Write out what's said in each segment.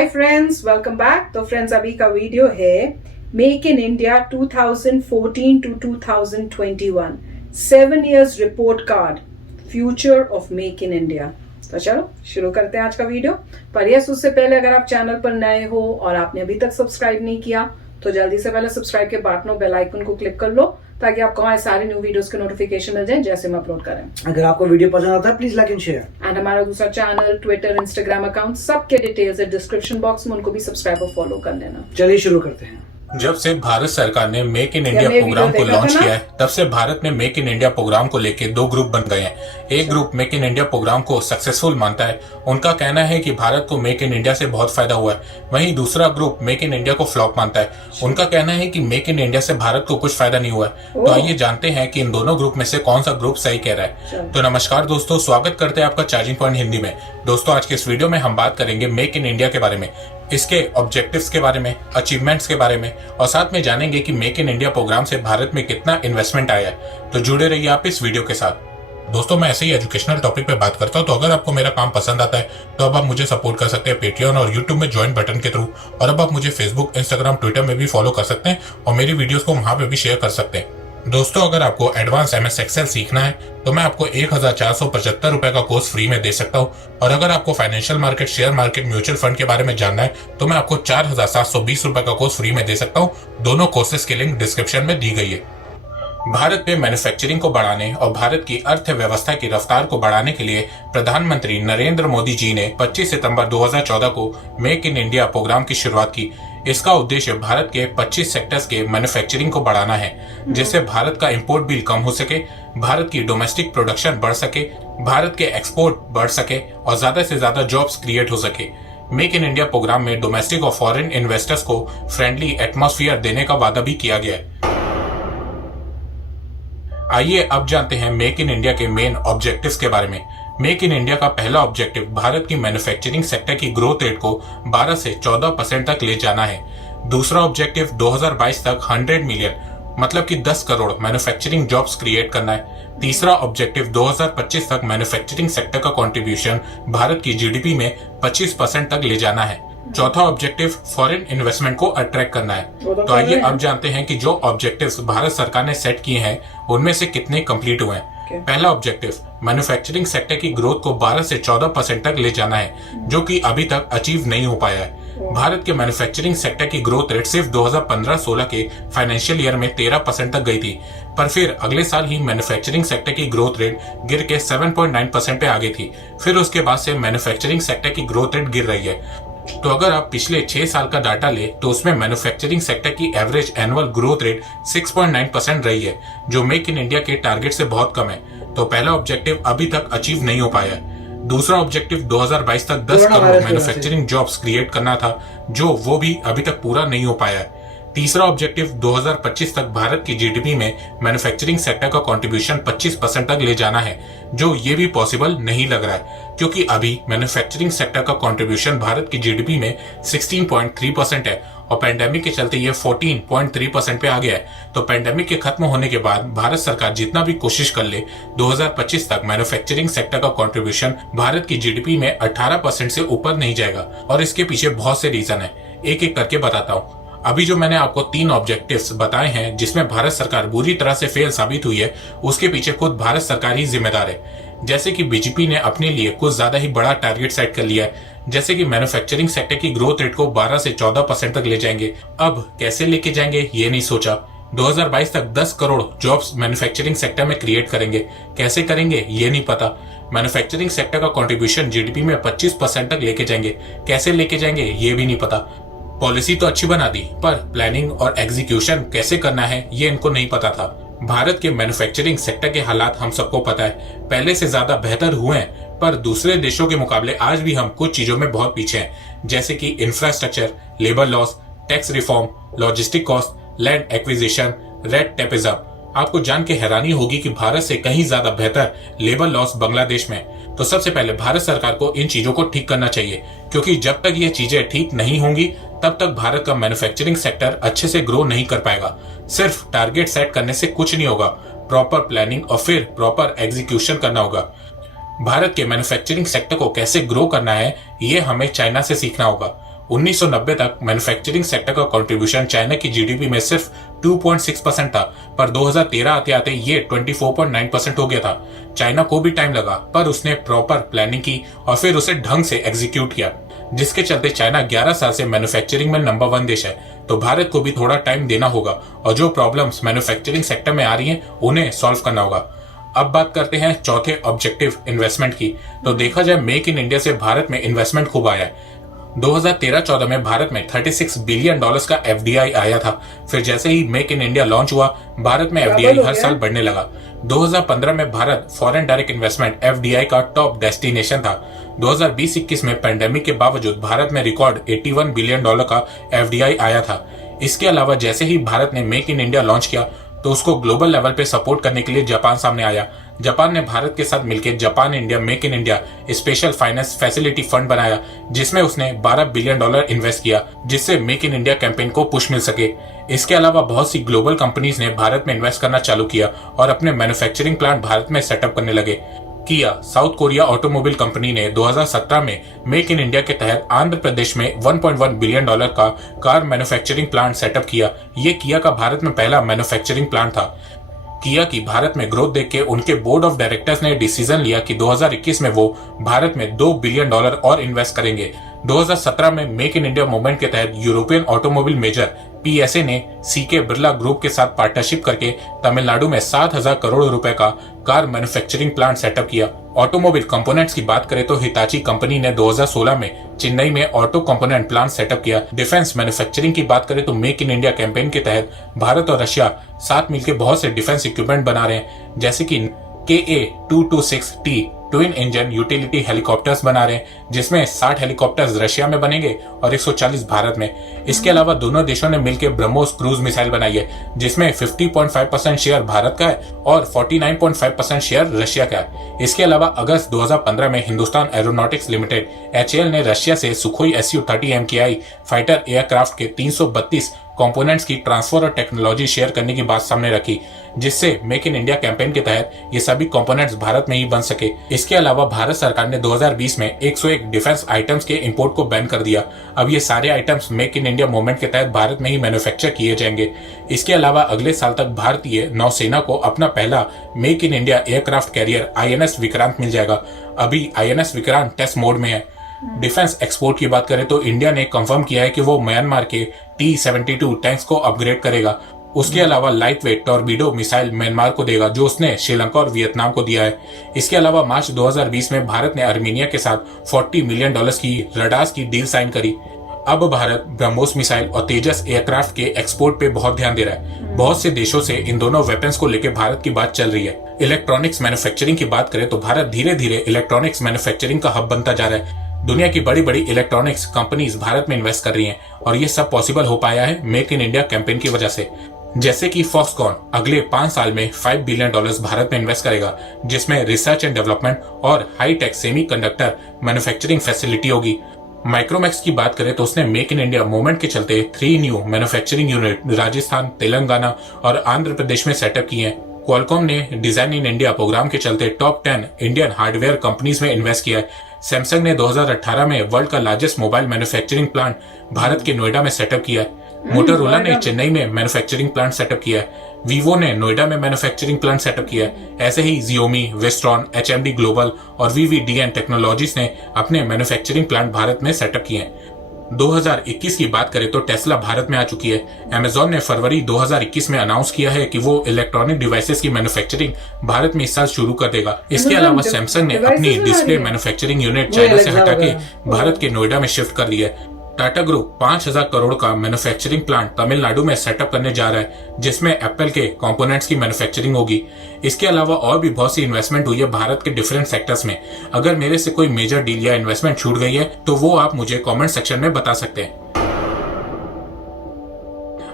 हाय friends, welcome back. तो friends, अभी का वीडियो है make in India 2014 to 2021 7 years report card, future of make in India. तो चलो शुरू करते हैं आज का वीडियो। पर यस, उससे पहले अगर आप चैनल पर नए हो और आपने अभी तक सब्सक्राइब नहीं किया तो जल्दी से पहले सब्सक्राइब के बटन और बेल आइकन को क्लिक कर लो ताकि आपको हमारे सारे न्यू वीडियोस के नोटिफिकेशन मिल जाए जैसे हम अपलोड करें। अगर आपको वीडियो पसंद आता है please like and share. And हमारा दूसरा चैनल, ट्विटर, इंस्टाग्राम अकाउंट, सबके डिटेल्स है डिस्क्रिप्शन बॉक्स में, उनको भी सब्सक्राइब और फॉलो कर लेना। चलिए शुरू करते हैं। जब से भारत सरकार ने मेक इन इंडिया प्रोग्राम को लॉन्च किया है, तब से भारत में मेक इन इंडिया प्रोग्राम को लेके दो ग्रुप बन गए हैं। एक group make in India program को सक्सेसफुल मानता है, उनका कहना है कि भारत को मेक इन इंडिया से बहुत फायदा हुआ है। वहीं दूसरा ग्रुप मेक इन इंडिया को फ्लॉप मानता है, उनका कहना है कि मेक इन इंडिया से भारत को कुछ फायदा नहीं हुआ है। तो आइए जानते हैं कि इन दोनों ग्रुप में से कौन सा ग्रुप सही कह रहा है। तो नमस्कार दोस्तों, स्वागत करते हैं आपका चार्जिंग पॉइंट हिंदी में। दोस्तों, आज के इस वीडियो में हम बात करेंगे मेक इन इंडिया के बारे में, इसके ऑब्जेक्टिव्स के बारे में, अचीवमेंट्स के बारे में, और साथ में जानेंगे कि मेक इन इंडिया प्रोग्राम से भारत में कितना इन्वेस्टमेंट आया है। तो जुड़े रहिए आप इस वीडियो के साथ। दोस्तों, मैं ऐसे ही एजुकेशनल टॉपिक पे बात करता हूँ, तो अगर आपको मेरा काम पसंद आता है तो अब आप मुझे सपोर्ट कर सकते हैं पेटीएम और यूट्यूब में ज्वाइन बटन के थ्रू, और अब आप मुझे फेसबुक, इंस्टाग्राम, ट्विटर में भी फॉलो कर सकते हैं और मेरी वीडियोस को वहां पे भी शेयर कर सकते हैं। दोस्तों, अगर आपको एडवांस MS एक्सेल सीखना है तो मैं आपको 1475 रुपए का कोर्स फ्री में दे सकता हूँ, और अगर आपको financial market, share market, mutual fund के बारे में जानना है तो मैं आपको 4720 रुपए का कोर्स फ्री में दे सकता हूँ। दोनों कोर्सेज की लिंक डिस्क्रिप्शन में दी गई है। भारत में मैन्युफैक्चरिंग को बढ़ाने और भारत की अर्थव्यवस्था की रफ्तार को बढ़ाने के लिए प्रधानमंत्री नरेंद्र मोदी जी ने 25 सितंबर 2014 को मेक इन इंडिया प्रोग्राम की शुरुआत की। इसका उद्देश्य भारत के 25 सेक्टर्स के मैन्युफैक्चरिंग को बढ़ाना है, जिससे भारत का इंपोर्ट बिल कम हो सके, भारत की डोमेस्टिक प्रोडक्शन बढ़ सके, भारत के एक्सपोर्ट बढ़ सके और ज्यादा से ज्यादा जॉब्स क्रिएट हो सके। मेक इन इंडिया प्रोग्राम में डोमेस्टिक और फॉरेन इन्वेस्टर्स को फ्रेंडली एटमॉस्फेयर देने का वादा भी किया गया है। आइए अब जानते हैं मेक इन इंडिया के मेन ऑब्जेक्टिव्स के बारे में। मेक इन इंडिया का पहला ऑब्जेक्टिव भारत की मैन्युफैक्चरिंग सेक्टर की ग्रोथ रेट को 12 से 14% तक ले जाना है। दूसरा ऑब्जेक्टिव 2022 तक 100 मिलियन मतलब कि 10 करोड़ मैन्युफैक्चरिंग जॉब्स क्रिएट करना है। तीसरा ऑब्जेक्टिव 2025 तक मैन्युफैक्चरिंग सेक्टर का कंट्रीब्यूशन भारत की GDP में 25% तक ले जाना है। चौथा ऑब्जेक्टिव फॉरेन इन्वेस्टमेंट को अट्रैक्ट करना है। तो आइए अब जानते हैं कि जो ऑब्जेक्टिव्स भारत सरकार ने सेट किए हैं उनमें से कितने कंप्लीट हुए हैं। पहला ऑब्जेक्टिव मैन्युफैक्चरिंग सेक्टर की ग्रोथ को 12 से 14% तक ले जाना है, जो कि अभी तक अचीव नहीं हो पाया है। भारत के मैन्युफैक्चरिंग सेक्टर की ग्रोथ रेट सिर्फ 2015-16 के फाइनेंशियल ईयर में 13% तक गई थी, पर फिर अगले साल ही मैन्युफैक्चरिंग सेक्टर की ग्रोथ रेट गिर के 7.9% पे आ गई थी। फिर उसके बाद से मैन्युफैक्चरिंग सेक्टर की ग्रोथ रेट गिर रही है। तो अगर आप पिछले 6 साल का डाटा ले तो उसमें मैन्युफैक्चरिंग सेक्टर की एवरेज एनुअल ग्रोथ रेट 6.9% रही है, जो मेक इन इंडिया के टारगेट से बहुत कम है। तो पहला ऑब्जेक्टिव अभी तक अचीव नहीं हो पाया है। दूसरा ऑब्जेक्टिव 2022 तक 10 करोड़ मैन्युफैक्चरिंग जॉब्स क्रिएट करना था, जो वो भी अभी तक पूरा नहीं हो पाया है। तीसरा ऑब्जेक्टिव 2025 तक भारत की GDP में मैन्युफैक्चरिंग सेक्टर का कंट्रीब्यूशन 25% तक ले जाना है, जो ये भी पॉसिबल नहीं लग रहा है, क्योंकि अभी मैन्युफैक्चरिंग सेक्टर का कंट्रीब्यूशन भारत की GDP में 16.3% है और पेंडेमिक के चलते ये 14.3% पे आ गया है। तो पेंडेमिक के खत्म होने के बाद भारत सरकार जितना भी कोशिश कर ले, 2025 तक मैन्युफैक्चरिंग सेक्टर का कंट्रीब्यूशन भारत की GDP में 18% से ऊपर नहीं जाएगा, और इसके पीछे बहुत से रीजन है। एक एक करके बताता हूँ। अभी जो मैंने आपको 3 ऑब्जेक्टिव्स बताए हैं जिसमें भारत सरकार बुरी तरह से फेल साबित हुई है, उसके पीछे खुद भारत सरकार ही जिम्मेदार है। जैसे कि बीजेपी ने अपने लिए कुछ ज्यादा ही बड़ा टारगेट सेट कर लिया है, जैसे कि मैन्युफैक्चरिंग सेक्टर की ग्रोथ रेट को 12 से 14% तक ले जाएंगे। अब कैसे लेके जाएंगे ये नहीं सोचा। 2022 तक 10 करोड़ जॉब्स मैन्युफैक्चरिंग सेक्टर में क्रिएट करेंगे, कैसे करेंगे ये नहीं पता। मैन्युफैक्चरिंग सेक्टर का कंट्रीब्यूशन GDP में 25% तक लेके जाएंगे, कैसे लेके जाएंगे ये भी नहीं पता। पॉलिसी तो अच्छी बना दी, पर प्लानिंग और एग्जीक्यूशन कैसे करना है ये इनको नहीं पता था। भारत के मैन्युफैक्चरिंग सेक्टर के हालात हम सबको पता है, पहले से ज्यादा बेहतर हुए हैं, पर दूसरे देशों के मुकाबले आज भी हम कुछ चीजों में बहुत पीछे हैं, जैसे कि infrastructure, labour laws, tax reform, logistic cost, land acquisition, red tapism. आपको जान के हैरानी होगी कि भारत से कहीं ज्यादा बेहतर लेबर लॉस बांग्लादेश में। तो सबसे पहले भारत सरकार को इन चीजों को ठीक करना चाहिए, क्योंकि जब तक ये चीजें ठीक नहीं होंगी तब तक भारत का मैन्युफैक्चरिंग सेक्टर अच्छे से ग्रो नहीं कर पाएगा। सिर्फ टारगेट सेट करने से कुछ नहीं होगा, प्रॉपर प्लानिंग और फिर प्रॉपर एग्जीक्यूशन करना होगा। भारत के मैन्युफैक्चरिंग सेक्टर को कैसे ग्रो करना है ये हमें चाइना से सीखना होगा। 1990 तक मैन्युफैक्चरिंग सेक्टर का कंट्रीब्यूशन चाइना की जीडीपी में सिर्फ 2.6% था, पर 2013 आते आते ये 24.9% हो गया था। चाइना को भी टाइम लगा, पर उसने प्रॉपर प्लानिंग की और फिर उसे ढंग से एग्जीक्यूट किया, जिसके चलते चाइना 11 साल से मैन्युफैक्चरिंग में नंबर 1 देश है। तो भारत को भी थोड़ा टाइम देना होगा और जो प्रॉब्लम्स मैन्युफैक्चरिंग सेक्टर में आ रही हैं उन्हें सॉल्व करना होगा। अब बात करते हैं चौथे ऑब्जेक्टिव इन्वेस्टमेंट की। तो देखा जाए मेक इन इंडिया से भारत में इन्वेस्टमेंट खूब आया है। 2013-14 में भारत में $36 बिलियन का एफडीआई आया था। फिर जैसे ही मेक इन इंडिया लॉन्च हुआ, भारत में एफडीआई हर साल बढ़ने लगा। 2015 में Bharat foreign direct investment FDI का टॉप डेस्टिनेशन था। 2020-21 में पेंडेमिक के बावजूद भारत में रिकॉर्ड $81 बिलियन का एफडीआई आया था। इसके अलावा जैसे ही भारत ने मेक इन इंडिया लॉन्च किया तो उसको ग्लोबल लेवल पे सपोर्ट करने के लिए जापान सामने आया। जापान ने भारत के साथ मिलकर Japan India make in India special finance facility fund बनाया, जिसमें उसने $12 बिलियन इन्वेस्ट किया, जिससे मेक इन इंडिया कैंपेन को पुश मिल सके। इसके अलावा बहुत सी ग्लोबल कंपनीज ने भारत में इन्वेस्ट करना चालू किया और अपने मैन्युफैक्चरिंग प्लांट भारत में सेटअप करने लगे। किया, साउथ कोरिया ऑटोमोबाइल कंपनी ने 2017 में मेक इन इंडिया के तहत आंध्र प्रदेश में $1.1 बिलियन का कार मैन्युफैक्चरिंग प्लांट सेटअप किया। ये किया का भारत में पहला मैन्युफैक्चरिंग प्लांट था। किया की भारत में ग्रोथ देख के उनके बोर्ड ऑफ डायरेक्टर्स ने डिसीजन लिया कि 2021 में वो भारत में $2 बिलियन और इन्वेस्ट करेंगे। 2017 में मेक इन इंडिया मूवमेंट के तहत यूरोपियन ऑटोमोबाइल मेजर पीएसए ने सीके बिरला ग्रुप के साथ पार्टनरशिप करके तमिलनाडु में 7,000 करोड़ रुपए का कार मैन्युफैक्चरिंग प्लांट सेटअप किया। ऑटोमोबाइल कंपोनेंट्स की बात करें तो हिताची कंपनी ने 2016 में चेन्नई में ऑटो कंपोनेंट प्लांट सेटअप किया। डिफेंस मैन्युफैक्चरिंग की बात करें तो मेक इन इंडिया कैंपेन के तहत भारत और रशिया साथ मिलकर बहुत से डिफेंस इक्विपमेंट बना रहे हैं, जैसे कि KA-226T twin engine utility helicopters बना रहे हैं, जिसमें 60 हेलीकॉप्टर्स रशिया में बनेंगे और 140 भारत में। इसके अलावा दोनों देशों ने मिलकर ब्रह्मोस क्रूज मिसाइल बनाई है, जिसमें 50.5% शेयर भारत का है और 49.5% शेयर रशिया का है। इसके अलावा अगस्त 2015 में हिंदुस्तान एरोनॉटिक्स लिमिटेड HAL ने रशिया से Sukhoi Su-30 MKI fighter aircraft के 332 कंपोनेंट्स की ट्रांसफर और टेक्नोलॉजी शेयर करने की बात सामने रखी, जिससे मेक इन इंडिया कैंपेन के तहत ये सभी कंपोनेंट्स भारत में ही बन सके। इसके अलावा भारत सरकार ने 2020 में 101 डिफेंस आइटम्स के इंपोर्ट को बैन कर दिया। अब ये सारे items make in India movement के तहत भारत में ही मैन्युफैक्चर किए जाएंगे। इसके अलावा अगले साल तक भारतीय नौसेना को अपना पहला make in India aircraft carrier INS Vikrant मिल जाएगा। अभी INS विक्रांत टेस्ट मोड में है। डिफेंस एक्सपोर्ट की बात करें तो इंडिया ने कंफर्म किया है कि वो म्यांमार के T-72 टैंक्स को अपग्रेड करेगा। उसके अलावा light weight torpedo missile Myanmar को देगा, जो उसने श्रीलंका और वियतनाम को दिया है। इसके अलावा मार्च 2020 में भारत ने आर्मेनिया के साथ $40 मिलियन की रडार्स की डील साइन करी। अब भारत ब्रह्मोस मिसाइल और तेजस एयरक्राफ्ट के एक्सपोर्ट पे बहुत ध्यान दे रहा है। बहुत से देशों से इन दोनों वेपन्स को लेकर भारत की बात चल रही है। इलेक्ट्रॉनिक्स मैन्युफैक्चरिंग की बात करें तो भारत धीरे धीरे इलेक्ट्रॉनिक्स मैन्युफैक्चरिंग का हब बनता जा रहा है। दुनिया की बड़ी बड़ी इलेक्ट्रॉनिक्स कंपनीज भारत में इन्वेस्ट कर रही हैं और ये सब पॉसिबल हो पाया है मेक इन इंडिया कैंपेन की वजह से। जैसे कि फॉक्सकॉन अगले 5 साल में $5 बिलियन भारत में इन्वेस्ट करेगा, जिसमें रिसर्च एंड डेवलपमेंट और हाईटेक सेमीकंडक्टर मैन्युफैक्चरिंग फैसिलिटी होगी। माइक्रोमैक्स की बात करें तो उसने मेक इन इंडिया मूवमेंट के चलते 3 new manufacturing unit Rajasthan, Telangana और आंध्र प्रदेश में सेटअप किए हैं। क्वालकॉम ने डिजाइन इन इंडिया प्रोग्राम के चलते टॉप 10 इंडियन हार्डवेयर कंपनीज में इन्वेस्ट किया है। सैमसंग ने 2018 में वर्ल्ड का largest mobile manufacturing plant Bharat के नोएडा में सेटअप किया है। मोटोरोला ने चेन्नई में मैन्युफैक्चरिंग प्लांट सेटअप किया है। वीवो ने नोएडा में मैन्युफैक्चरिंग प्लांट सेटअप किया है। ऐसे ही Xiaomi, Wistron, HMD ग्लोबल और VVDN टेक्नोलॉजीज ने अपने मैन्युफैक्चरिंग प्लांट भारत में सेटअप किए हैं। 2021 की बात करें तो टेस्ला भारत में आ चुकी है। अमेजॉन ने फरवरी 2021 में अनाउंस किया है कि वो इलेक्ट्रॉनिक डिवाइसेस की मैन्युफैक्चरिंग भारत में इस साल शुरू कर देगा। इसके अलावा सैमसंग ने अपनी डिस्प्ले मैन्युफैक्चरिंग यूनिट चाइना से हटा के भारत के नोएडा में शिफ्ट कर दी है। टाटा ग्रुप 5,000 करोड़ का मैन्युफैक्चरिंग प्लांट तमिलनाडु में सेटअप करने जा रहा है, जिसमें एप्पल के कंपोनेंट्स की मैन्युफैक्चरिंग होगी। इसके अलावा और भी बहुत सी इन्वेस्टमेंट हुई है भारत के डिफरेंट सेक्टर्स में। अगर मेरे से कोई मेजर डील या इन्वेस्टमेंट छूट गई है तो वो आप मुझे कमेंट सेक्शन में बता सकते हैं।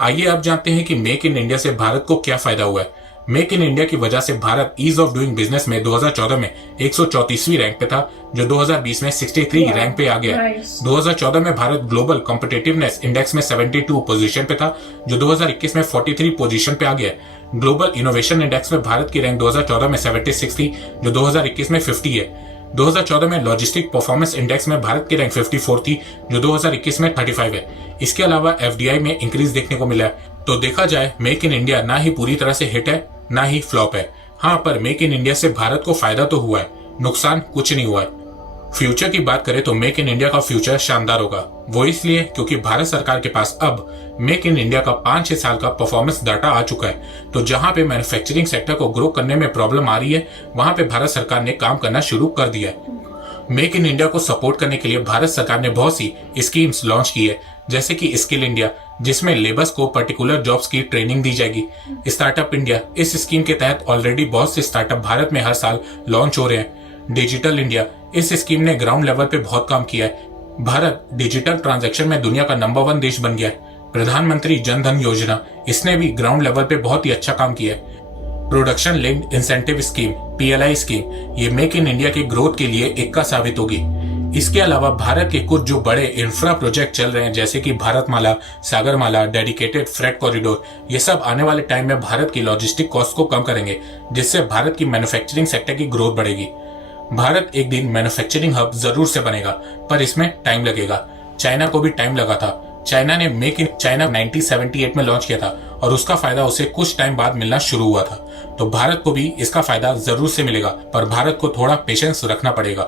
आइए अब जानते हैं कि मेक इन इंडिया से भारत को क्या फायदा हुआ है। मेक इन इंडिया की वजह से Bharat ease of doing business में 2014 में 134वीं रैंक पे था, जो 2020 में 63 रैंक पे आ गया। 2014 में भारत ग्लोबल कॉम्पिटिटिवनेस इंडेक्स में 72 पोजीशन पे था, जो 2021 में 43 पोजीशन पे आ गया। ग्लोबल इनोवेशन इंडेक्स में भारत की रैंक 2014 में 76 थी, जो 2021 में 50 है। 2014 में लॉजिस्टिक परफॉर्मेंस इंडेक्स में भारत की रैंक 54 थी, जो 2021 में 35 है। इसके अलावा FDI में इंक्रीज देखने को मिला है। तो देखा जाए मेक इन इंडिया ना ही पूरी तरह से हिट है ना ही फ्लॉप है। हाँ, पर मेक इन इंडिया से भारत को फायदा तो हुआ है, नुकसान कुछ नहीं हुआ है। फ्यूचर की बात करें तो मेक इन इंडिया का फ्यूचर शानदार होगा। वो इसलिए क्योंकि भारत सरकार के पास अब मेक इन इंडिया का 5-6 साल का परफॉर्मेंस डाटा आ चुका है। तो जहां पे मैन्युफैक्चरिंग सेक्टर को ग्रो करने में प्रॉब्लम आ रही है, वहां पे भारत सरकार ने काम करना शुरू कर दिया है। मेक इन इंडिया को सपोर्ट करने के लिए भारत सरकार ने बहुत सी स्कीम्स लॉन्च की है, जैसे कि स्किल इंडिया, जिसमें लेबर्स को पर्टिकुलर जॉब्स की ट्रेनिंग दी जाएगी। स्टार्टअप इंडिया, इस स्कीम के तहत ऑलरेडी बहुत से स्टार्टअप भारत में हर साल लॉन्च हो रहे हैं। डिजिटल इंडिया, इस स्कीम ने ग्राउंड लेवल पे बहुत काम किया है। भारत डिजिटल ट्रांजैक्शन में दुनिया का नंबर 1 देश बन गया है। प्रधानमंत्री जन धन योजना, इसने भी ग्राउंड लेवल पे बहुत ही अच्छा काम किया है। Production linked incentive scheme PLI scheme, ये मेक इन इंडिया की ग्रोथ के लिए इक्का साबित होगी। इसके अलावा भारत के कुछ जो बड़े इंफ्रा प्रोजेक्ट चल रहे हैं, जैसे कि Bharatmala, Sagarmala, dedicated freight corridor, ये सब आने वाले टाइम में भारत की लॉजिस्टिक कॉस्ट को कम करेंगे, जिससे भारत की मैन्युफैक्चरिंग सेक्टर की ग्रोथ बढ़ेगी। भारत एक दिन मैन्युफैक्चरिंग हब जरूर से बनेगा, पर इसमें टाइम लगेगा। चाइना को भी टाइम लगा था। चाइना ने मेक इन चाइना 1978 में लॉन्च किया था और उसका फायदा उसे कुछ टाइम बाद मिलना शुरू हुआ था। तो भारत को भी इसका फायदा जरूर से मिलेगा, पर भारत को थोड़ा पेशेंस रखना पड़ेगा।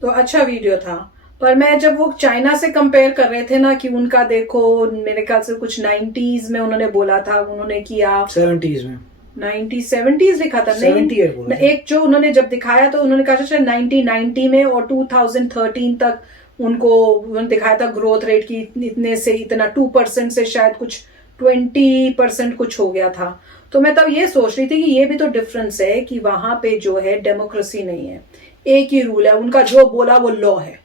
तो अच्छा वीडियो था, पर मैं जब वो चाइना से कंपेयर कर रहे थे ना कि उनका देखो, मेरे ख्याल से कुछ 90s में उन्होंने बोला था, उन्होंने किया 70s में 70s लिखा था, नहीं एक जो उन्होंने जब दिखाया तो उन्होंने कहा शायद 1990 में और 2013 तक उन्होंने दिखाया था ग्रोथ रेट की इतने से इतना 2% से शायद कुछ 20% कुछ हो गया था। तो मैं तब ये सोच रही थी कि ये भी तो डिफरेंस है कि वहां पे जो है डेमोक्रेसी नहीं है, एक ही रूल है, उनका जो बोला वो लॉ है।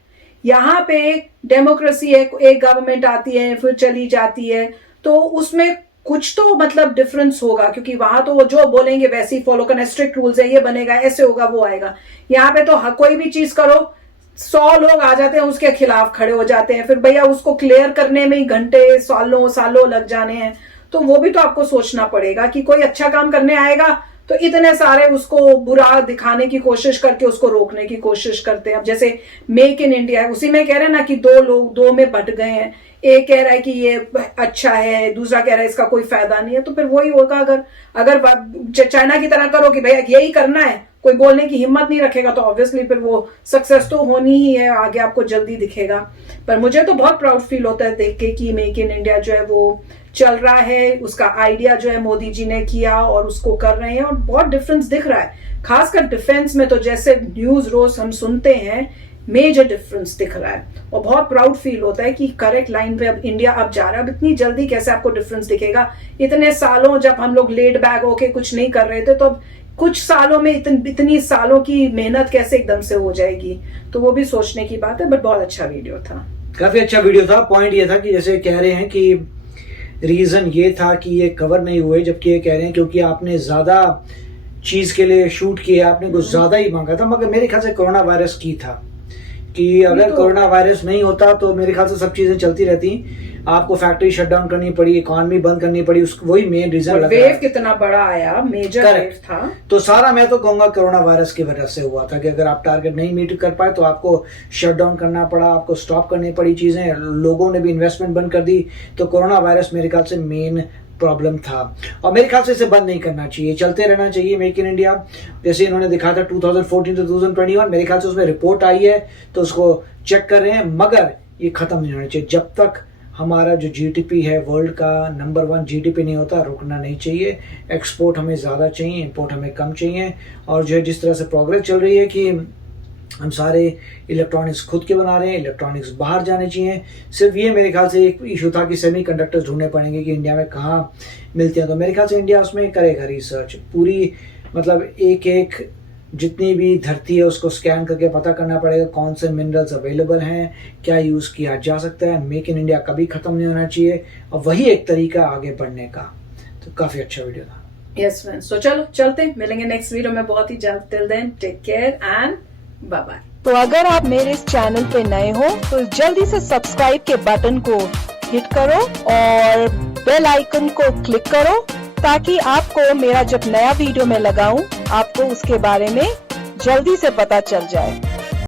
यहाँ पे डेमोक्रेसी है, एक गवर्नमेंट आती है फिर चली जाती है, तो उसमें कुछ तो मतलब डिफरेंस होगा, क्योंकि वहां तो वो जो बोलेंगे वैसे ही फॉलो करना, स्ट्रिक्ट रूल्स है, ये बनेगा, ऐसे होगा, वो आएगा। यहाँ पे तो कोई भी चीज करो 100 लोग आ जाते हैं उसके खिलाफ खड़े हो जाते हैं, फिर भैया उसको क्लियर करने में ही घंटे सालों लग जाने हैं। तो वो भी तो आपको सोचना पड़ेगा कि कोई अच्छा काम करने आएगा तो इतने सारे उसको बुरा दिखाने की कोशिश करके उसको रोकने की कोशिश करते हैं। अब जैसे मेक इन इंडिया है, उसी में कह रहे हैं ना कि दो में बट गए हैं, एक कह रहा है कि ये अच्छा है, दूसरा कह रहा है इसका कोई फायदा नहीं है। तो फिर वही होगा, अगर चाइना की तरह करो कि भैया यही करना है, कोई बोलने की हिम्मत नहीं रखेगा, तो ऑब्वियसली फिर वो सक्सेस तो होनी ही है, आगे आपको जल्दी दिखेगा। पर मुझे तो बहुत प्राउड फील होता है देख के कि मेक इन इंडिया जो है वो चल रहा है, उसका आइडिया जो है मोदी जी ने किया और उसको कर रहे हैं, और बहुत डिफरेंस दिख रहा है। खासकर डिफेंस में तो जैसे न्यूज रोज हम सुनते हैं, मेजर डिफरेंस दिख रहा है और बहुत प्राउड फील होता है कि करेक्ट लाइन पे अब इंडिया अब जा रहा है। अब इतनी जल्दी कैसे आपको डिफरेंस दिखेगा? इतने सालों जब हम लोग लेड बैक होके कुछ नहीं कर रहे थे, तो अब कुछ सालों में इतनी सालों की मेहनत कैसे एकदम से हो जाएगी? तो वो भी सोचने की बात है। बट बहुत अच्छा वीडियो था, काफी अच्छा वीडियो था। पॉइंट ये था कि जैसे कह रहे हैं कि रीजन ये था कि ये कवर नहीं हुए, जबकि ये कह रहे हैं क्योंकि आपने ज्यादा चीज के लिए शूट किया, आपने कुछ ज्यादा ही मांगा था। मगर मेरे ख्याल से कोरोना वायरस की था कि अगर कोरोना वायरस नहीं होता तो मेरे ख्याल से सब चीजें चलती रहती। आपको फैक्ट्री शट डाउन करनी पड़ी, इकोनॉमी बंद करनी पड़ी, वही मेन रीजन लग रहा है। वेव कितना बड़ा आया, मेजर वेव था। तो सारा मैं तो कहूंगा कोरोना वायरस की वजह से हुआ था कि अगर आप टारगेट नहीं मीट कर पाए तो आपको शट डाउन करना पड़ा, आपको स्टॉप करनी पड़ी चीजें, लोगों ने भी इन्वेस्टमेंट बंद कर दी। तो कोरोना वायरस मेरे ख्याल से मेन प्रॉब्लम था और मेरे ख्याल से इसे बंद नहीं करना चाहिए, चलते रहना चाहिए मेक इन इंडिया। जैसे इन्होंने दिखा था 2014 to 2021, मेरे ख्याल से उसमें रिपोर्ट आई है तो उसको चेक कर रहे हैं, मगर ये खत्म नहीं होना चाहिए। जब तक हमारा जो जीडीपी है वर्ल्ड का नंबर 1 जीडीपी नहीं होता, रुकना नहीं चाहिए। एक्सपोर्ट हमें ज़्यादा चाहिए, इंपोर्ट हमें कम चाहिए। और जो है जिस तरह से प्रोग्रेस चल रही है कि हम सारे इलेक्ट्रॉनिक्स खुद के बना रहे हैं, इलेक्ट्रॉनिक्स बाहर जाने चाहिए। सिर्फ ये मेरे ख्याल से एक इशू था कि सेमीकंडक्टर्स ढूंढने पड़ेंगे कि इंडिया में कहाँ मिलते हैं। तो मेरे ख्याल से इंडिया उसमें करेगा रिसर्च पूरी, मतलब एक जितनी भी धरती है उसको स्कैन करके पता करना पड़ेगा कौन से मिनरल्स अवेलेबल हैं, क्या यूज़ किया जा सकता है। मेक इन इंडिया कभी ख़त्म नहीं होना चाहिए और वही एक तरीका आगे बढ़ने का। तो काफ़ी अच्छा वीडियो था। यस फ्रेंड्स, तो चलो चलते मिलेंगे नेक्स्ट वीडियो में बहुत ही जल्द। Till then take care and bye bye. तो अगर आप मेरे इस चैनल पे नए हो तो जल्दी से सब्सक्राइब के बटन को हिट करो और बेल आइकन को क्लिक करो ताकि आपको मेरा जब नया वीडियो मैं लगाऊं आपको उसके बारे में जल्दी से पता चल जाए।